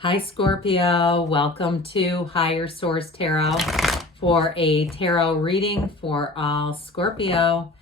Hi Scorpio, welcome to Higher Source Tarot for a tarot reading for all Scorpio,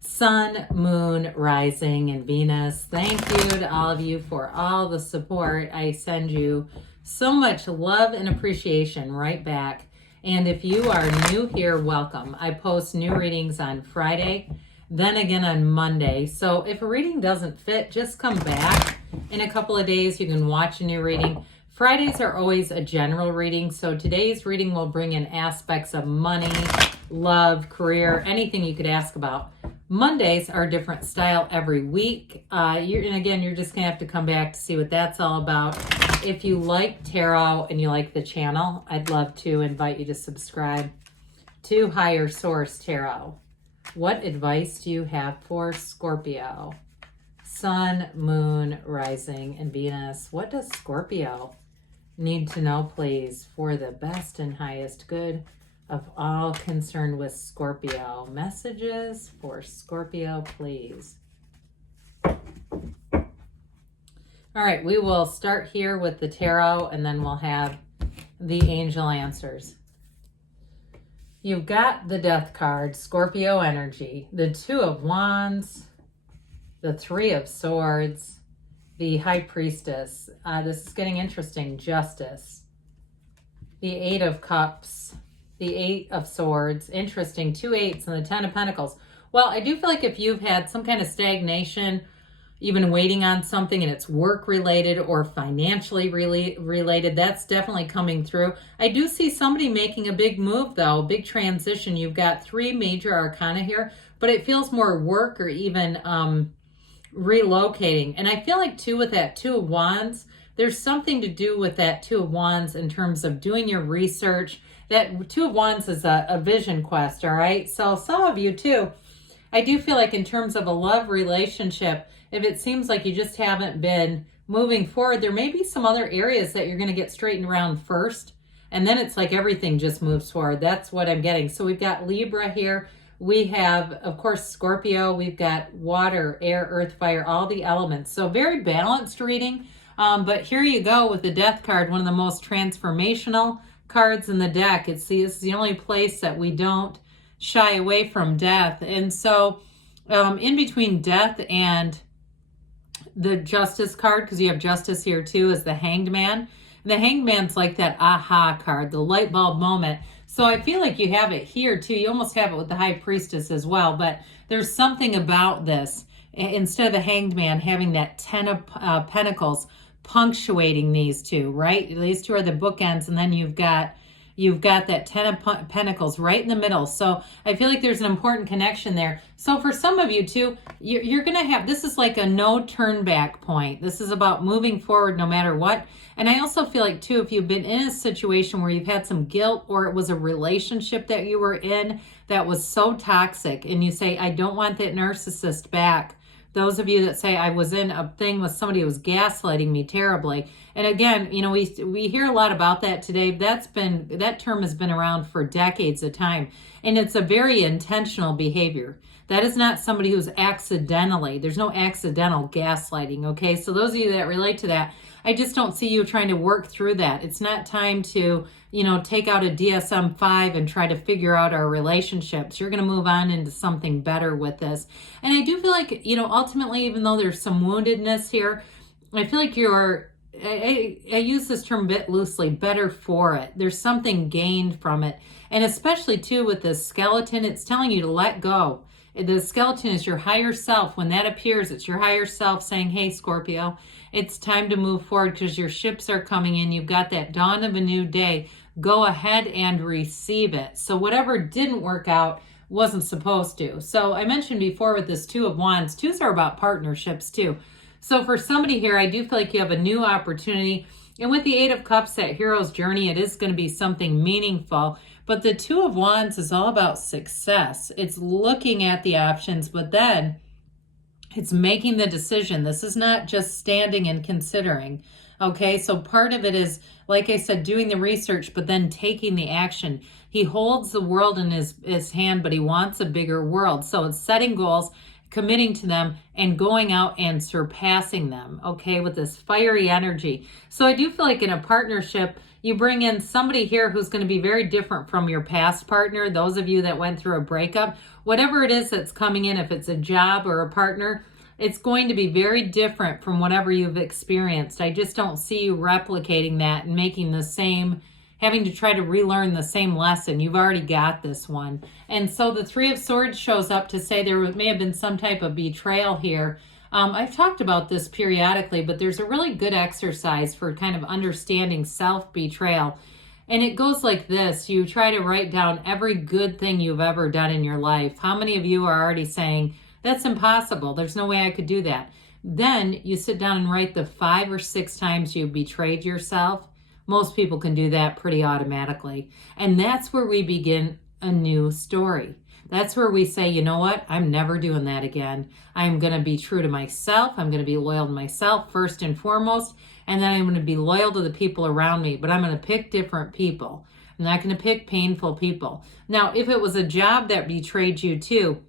Sun, Moon, Rising, and Venus. Thank you to all of you for all the support. I send you so much love and appreciation right back. And if you are new here, welcome. I post new readings on Friday, then again on Monday. So if a reading doesn't fit, just come back in a couple of days. You can watch a new reading. Fridays are always a general reading, so today's reading will bring in aspects of money, love, career, anything you could ask about. Mondays are a different style every week. And again, you're just going to have to come back to see what that's all about. If you like tarot and you like the channel, I'd love to invite you to subscribe to Higher Source Tarot. What advice do you have for Scorpio? Sun, Moon, Rising, and Venus. What does Scorpio need to know, please, for the best and highest good of all concerned with Scorpio? Messages for Scorpio, please. All right, we will start here with the tarot, and then we'll have the angel answers. You've got the Death card, Scorpio energy, the Two of Wands, the Three of Swords, the High Priestess. This is getting interesting. Justice. The Eight of Cups. The Eight of Swords. Interesting. 2 8s and the 10 of Pentacles. Well, I do feel like if you've had some kind of stagnation, you've been waiting on something and it's work related or financially related, that's definitely coming through. I do see somebody making a big move though, big transition. You've got 3 major arcana here, but it feels more work or even relocating. And I feel like too with that Two of Wands, there's something to do with that Two of Wands in terms of doing your research. That Two of Wands is a vision quest, all right? So some of you too, I do feel like in terms of a love relationship, if it seems like you just haven't been moving forward, there may be some other areas that you're going to get straightened around first. And then it's like everything just moves forward. That's what I'm getting. So we've got Libra here. We have, of course, Scorpio. We've got water, air, earth, fire, all the elements. So very balanced reading. But here you go with the Death card, one of the most transformational cards in the deck. It's the only place that we don't shy away from death. And so in between death and the Justice card, because you have Justice here too, is the Hanged Man. And the Hanged Man's like that aha card, the light bulb moment. So I feel like you have it here too. You almost have it with the High Priestess as well. But there's something about this. Instead of the Hanged Man having that 10 of Pentacles punctuating these two, right? These two are the bookends, and then you've got that 10 of Pentacles right in the middle. So I feel like there's an important connection there. So for some of you too, you're going to have, this is like a no turn back point. This is about moving forward no matter what. And I also feel like too, if you've been in a situation where you've had some guilt, or it was a relationship that you were in that was so toxic, and you say, I don't want that narcissist back. Those of you that say, I was in a thing with somebody who was gaslighting me terribly. And again, you know, we hear a lot about that today. That term has been around for decades of time. And it's a very intentional behavior. That is not somebody who's accidentally, there's no accidental gaslighting, okay? So those of you that relate to that, I just don't see you trying to work through that. It's not time to, you know, take out a DSM-5 and try to figure out our relationships. You're going to move on into something better with this. And I do feel like, you know, ultimately, even though there's some woundedness here, I feel like you're, I use this term a bit loosely, better for it. There's something gained from it. And especially too with this skeleton, it's telling you to let go. The skeleton is your higher self. When that appears, it's your higher self saying, hey, Scorpio, it's time to move forward because your ships are coming in. You've got that dawn of a new day. Go ahead and receive it. So whatever didn't work out wasn't supposed to. So I mentioned before with this Two of Wands, twos are about partnerships too. So for somebody here, I do feel like you have a new opportunity. And with the Eight of Cups, that hero's journey, it is going to be something meaningful. But the Two of Wands is all about success. It's looking at the options, but then it's making the decision. This is not just standing and considering. Okay, so part of it is, like I said, doing the research, but then taking the action. He holds the world in his hand, but he wants a bigger world. So it's setting goals. committing to them, and going out and surpassing them, okay, with this fiery energy. So I do feel like in a partnership, you bring in somebody here who's going to be very different from your past partner. Those of you that went through a breakup, whatever it is that's coming in, if it's a job or a partner, it's going to be very different from whatever you've experienced. I just don't see you replicating that and making the same, having to try to relearn the same lesson. You've already got this one. And so the Three of Swords shows up to say there may have been some type of betrayal here. I've talked about this periodically, but there's a really good exercise for kind of understanding self-betrayal. And it goes like this. You try to write down every good thing you've ever done in your life. How many of you are already saying, that's impossible, there's no way I could do that? Then you sit down and write the 5 or 6 times you betrayed yourself. Most people can do that pretty automatically. And that's where we begin a new story. That's where we say, you know what? I'm never doing that again. I'm going to be true to myself. I'm going to be loyal to myself first and foremost. And then I'm going to be loyal to the people around me. But I'm going to pick different people. I'm not going to pick painful people. Now, if it was a job that betrayed you too,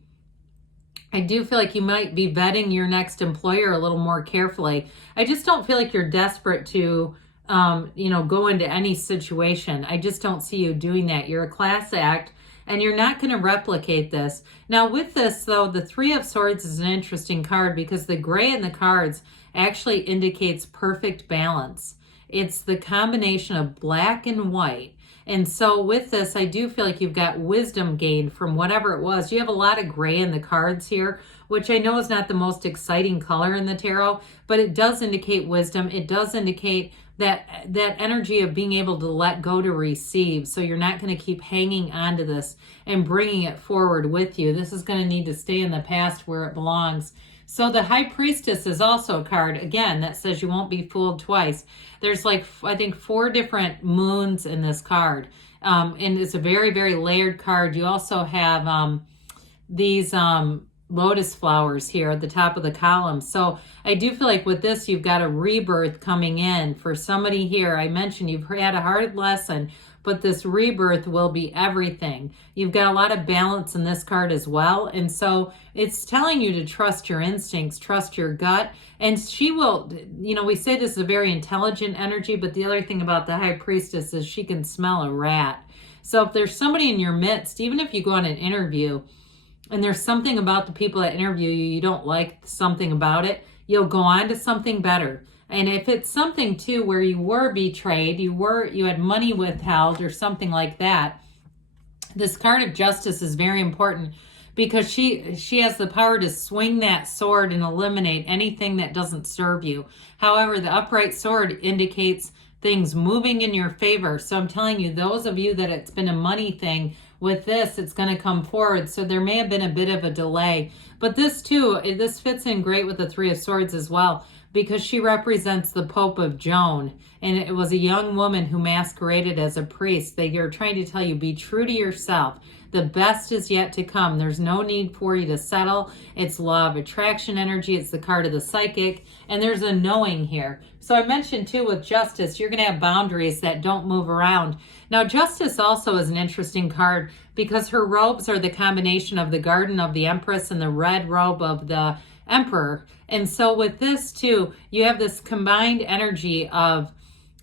I do feel like you might be vetting your next employer a little more carefully. I just don't feel like you're desperate to go into any situation. I just don't see you doing that. You're a class act and you're not going to replicate this. Now with this though, the Three of Swords is an interesting card because the gray in the cards actually indicates perfect balance. It's the combination of black and white. And so with this, I do feel like you've got wisdom gained from whatever it was. You have a lot of gray in the cards here, which I know is not the most exciting color in the tarot, but it does indicate wisdom. It does indicate that energy of being able to let go to receive. So you're not going to keep hanging on to this and bringing it forward with you. This is going to need to stay in the past where it belongs. So the High Priestess is also a card, again, that says you won't be fooled twice. There's like, I think, 4 different moons in this card. And it's a very, very layered card. You also have these lotus flowers here at the top of the column. So I do feel like with this, you've got a rebirth coming in for somebody here. I mentioned you've had a hard lesson, but this rebirth will be everything. You've got a lot of balance in this card as well. And so it's telling you to trust your instincts, trust your gut. And she will, we say this is a very intelligent energy, but the other thing about the High Priestess is she can smell a rat. So if there's somebody in your midst, even if you go on an interview, and there's something about the people that interview you, you don't like something about it, you'll go on to something better. And if it's something too where you were betrayed, you had money withheld or something like that, this card of Justice is very important because she has the power to swing that sword and eliminate anything that doesn't serve you. However, the upright sword indicates things moving in your favor. So I'm telling you, those of you that it's been a money thing, with this, it's going to come forward. So there may have been a bit of a delay. But this too, this fits in great with the Three of Swords as well, because she represents the Pope of Joan. And it was a young woman who masqueraded as a priest. They are trying to tell you, be true to yourself. The best is yet to come. There's no need for you to settle. It's law of attraction energy. It's the card of the psychic. And there's a knowing here. So I mentioned too with Justice, you're going to have boundaries that don't move around. Now Justice also is an interesting card because her robes are the combination of the Garden of the Empress and the red robe of the Emperor. And so with this too, you have this combined energy of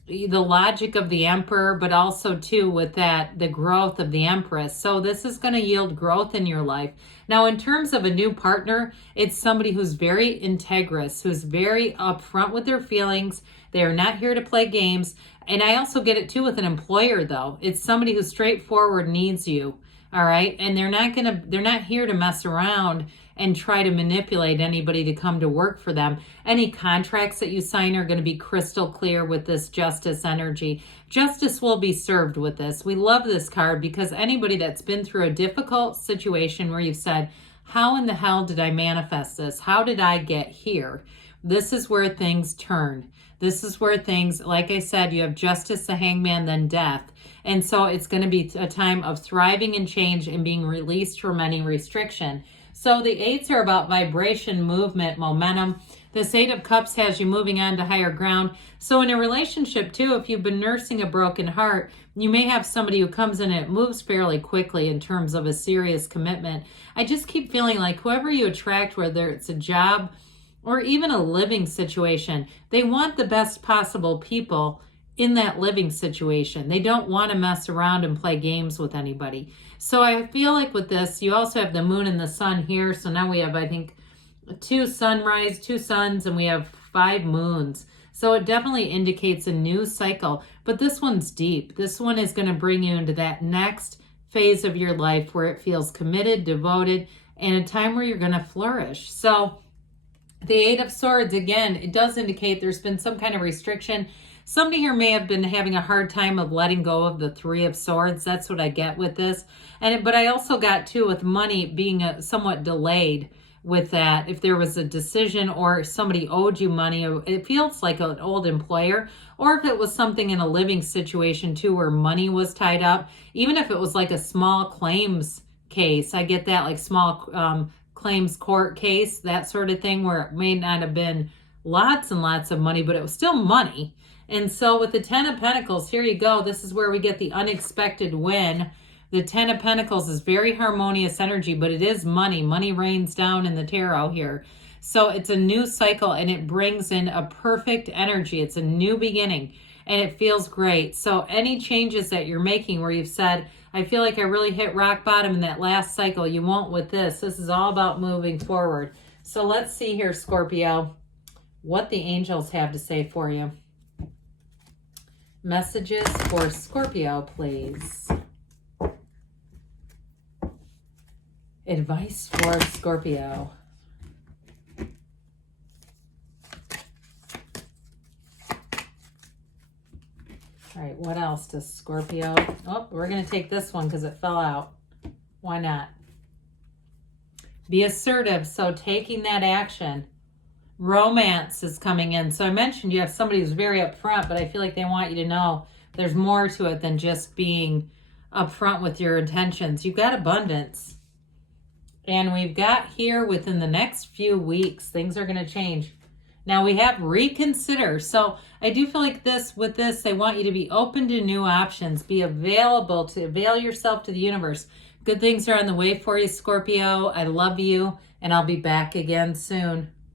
the logic of the Emperor, but also too with that, the growth of the Empress. So this is going to yield growth in your life. Now, in terms of a new partner, it's somebody who's very integrous, who's very upfront with their feelings. They are not here to play games. And I also get it too with an employer though. It's somebody who's straightforward, needs you. All right. And they're not here to mess around and try to manipulate anybody to come to work for them. Any contracts that you sign are going to be crystal clear with this Justice energy. Justice will be served with this. We love this card because anybody that's been through a difficult situation where you've said, how in the hell did I manifest this? How did I get here? This is where things turn. This is where things, like I said, you have Justice, the Hangman, then Death. And so it's going to be a time of thriving and change and being released from any restriction. So the 8s are about vibration, movement, momentum. This 8 of Cups has you moving on to higher ground. So in a relationship too, if you've been nursing a broken heart, you may have somebody who comes in and it moves fairly quickly in terms of a serious commitment. I just keep feeling like whoever you attract, whether it's a job or even a living situation, they want the best possible people in that living situation. They don't want to mess around and play games with anybody. So I feel like with this, you also have the moon and the sun here. So now we have, I think, 2 sunrise, 2 suns, and we have 5 moons. So it definitely indicates a new cycle, but this one's deep. This one is going to bring you into that next phase of your life where it feels committed, devoted, and a time where you're going to flourish. So the 8 of Swords, again, it does indicate there's been some kind of restriction. Somebody here may have been having a hard time of letting go of the 3 of Swords. That's what I get with this. But I also got too with money being somewhat delayed with that. If there was a decision or somebody owed you money, it feels like an old employer, or if it was something in a living situation too where money was tied up, even if it was like a small claims case. I get that, like small claims court case, that sort of thing, where it may not have been lots and lots of money, but it was still money. And so with the 10 of Pentacles, here you go. This is where we get the unexpected win. The 10 of Pentacles is very harmonious energy, but it is money. Money rains down in the tarot here. So it's a new cycle and it brings in a perfect energy. It's a new beginning and it feels great. So any changes that you're making where you've said, I feel like I really hit rock bottom in that last cycle, you won't with this. This is all about moving forward. So let's see here, Scorpio, what the angels have to say for you. Messages for Scorpio, please. Advice for Scorpio. All right, what else does Scorpio? Oh, we're going to take this one because it fell out. Why not? Be assertive. So taking that action. Romance is coming in. So I mentioned you have somebody who's very upfront, but I feel like they want you to know there's more to it than just being upfront with your intentions. You've got abundance. And we've got here within the next few weeks, things are going to change. Now we have reconsider. So I do feel like with this, they want you to be open to new options, be available to avail yourself to the universe. Good things are on the way for you, Scorpio. I love you, and I'll be back again soon.